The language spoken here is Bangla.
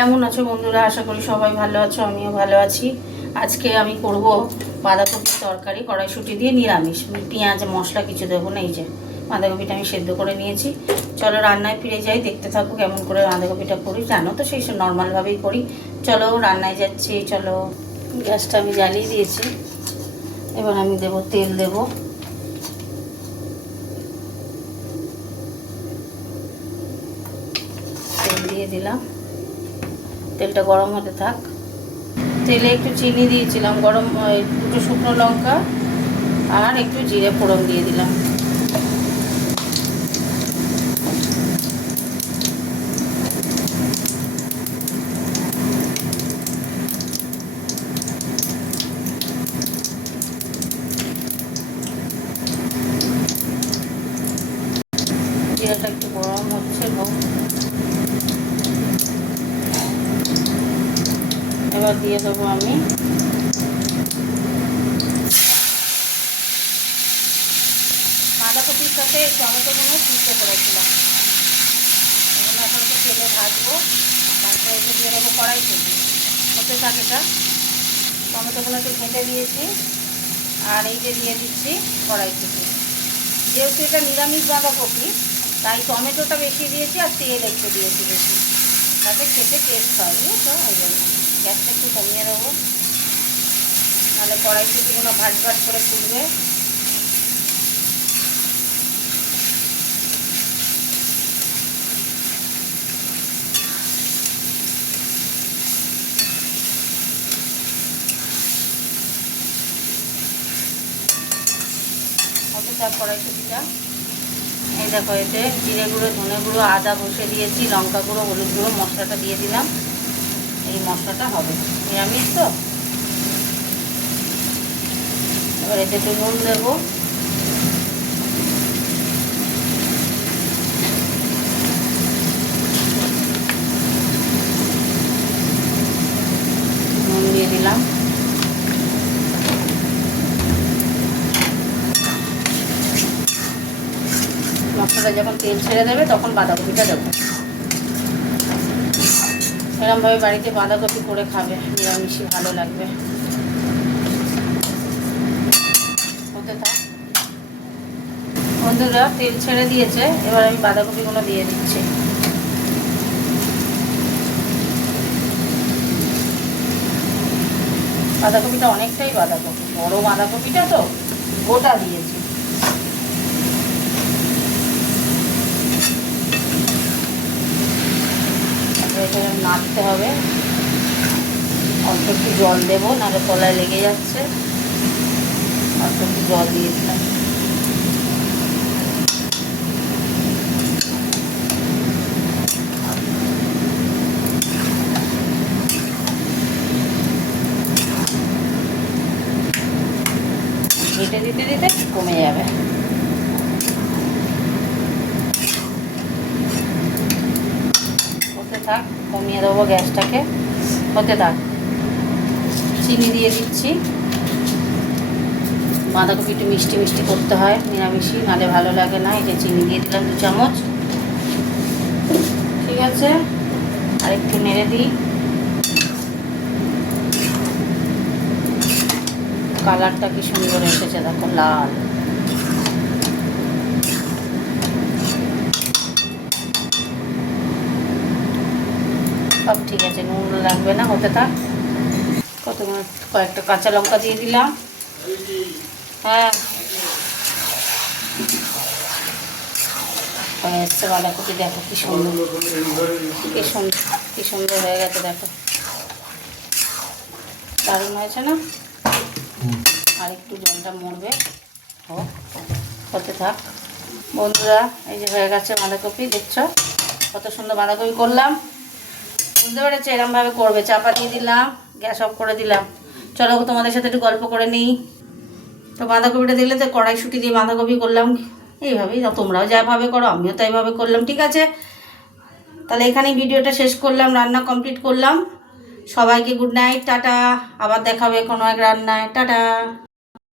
কেমন আছো বন্ধুরা? আশা করি সবাই ভালো আছো, আমিও ভালো আছি। আজকে আমি করব বাঁধাকপির তরকারি কড়াইশুঁটি দিয়ে, নিরামিষ। পেঁয়াজ মশলা কিছু দেবো না। এই যে বাঁধাকপিটা আমি সেদ্ধ করে নিয়েছি। চলো রান্নায় ফিরে যাই, দেখতে থাকো কেমন করে বাঁধাকপিটা করি। জানো তো সেই সব নর্মালভাবেই করি। চলো রান্নায় যাচ্ছি। চলো, গ্যাসটা আমি জ্বালিয়ে দিয়েছি। এবার আমি দেবো, তেল দেবো। তেল দিয়ে দিলাম, তেলটা গরম হতে থাক। তেলে একটু চিনি দিয়েছিলাম, গরম দুটো শুকনো লঙ্কা আর একটু জিরে ফোড়ন দিয়ে দিলাম। জিরাটা একটু গরম হচ্ছে, এবার দিয়ে দেবো আমি বাঁধাকপির সাথে টমেটোগুলো কুচো করেছিলাম। এগুলো এখন একটু তেলে ভাজবো, তারপরে একটু দিয়ে দেবো কড়াইশুঁটি। হতে থাকে এটা। টমেটোগুলো একটু ভেজে দিয়েছি, আর এই যে দিয়ে দিচ্ছি কড়াইশুঁটি। যেহেতু এটা নিরামিষ বাঁধাকপি, তাই টমেটোটা বেশি দিয়েছি আর তেল একটু দিয়েছি বেশি, তাতে খেতে টেস্ট হয়। বুঝেছো? ওই জন্য গ্যাসটা একটু কমিয়ে দেবো, নাহলে কড়াইশুঁটিগুলো ভাজ ভাজ করে ফুটবে। তার কড়াইশুঁটিটা এই দেখো, এতে জিরে গুঁড়ো, ধনে গুঁড়ো, আদা বসে দিয়েছি, লঙ্কা গুঁড়ো, হলুদ গুঁড়ো, মশলাটা দিয়ে দিলাম। এই মশলাটা হবে নিরামিষ তো। এবার এতে একটু নুন দেবো, নুন দিয়ে দিলাম। মশলাটা যখন তেল ছেড়ে দেবে তখন বাঁধাকপিটা দেবো। এরকমভাবে বাড়িতে বাঁধাকপি করে খাবে, নিরামিষই ভালো লাগবে। হতে থাক বন্ধুরা, তেল ছেড়ে দিয়েছে। এবার আমি বাঁধাকপিগুলো দিয়ে দিচ্ছি। বাঁধাকপিটা অনেকটাই বাঁধাকপি, বড় বাঁধাকপিটা তো গোটা দিয়েছি। এখানে নাড়তে হবে, অল্প একটু জল দেবো, নাহলে তলায় লেগে যাচ্ছে। অল্প একটু জল দিয়ে দিলাম। ঘেটে দিতে দিতে কমে যাবে। হতে থাক, কমিয়ে দেবো গ্যাসটাকে। হতে থাক। চিনি দিয়ে দিচ্ছি। বাঁধাকপি একটু মিষ্টি মিষ্টি করতে হয়, নিরামিষই, নাহলে ভালো লাগে না। এই যে চিনি দিয়ে দিলাম 2 চামচ। ঠিক আছে, আর একটু নেড়ে দিই। কালারটা কি সুন্দর এসেছে দেখো, লাল। সব ঠিক আছে, নুন লাগবে না। হতে থাক। কয়েকটা কাঁচা লঙ্কা দিয়ে দিলাম। হ্যাঁ, হয়ে যাচ্ছে বাঁধাকপি। দেখো কি সুন্দর, কি সুন্দর, কি সুন্দর হয়ে গেছে। দেখো দারুণ হয়েছে না? আর একটু জলটা মরবে। হতে থাক বন্ধুরা। এই যে হয়ে গেছে বাঁধাকপি, দেখছো কত সুন্দর বাঁধাকপি করলাম। বুঝতে পেরেছো? এরমভাবে করবে। চাপা দিয়ে দিলাম, গ্যাস অফ করে দিলাম। চলো তোমাদের সাথে একটু গল্প করে নিই। তো বাঁধাকপিটা দিলে তো কড়াইশুঁটি দিয়ে বাঁধাকপি করলাম। এইভাবেই তোমরাও যাভাবে করো, আমিও তো এইভাবে করলাম। ঠিক আছে, তাহলে এখানেই ভিডিওটা শেষ করলাম, রান্না কমপ্লিট করলাম। সবাইকে গুড নাইট, টাটা। আবার দেখাবে কোনো এক রান্নায়। টাটা।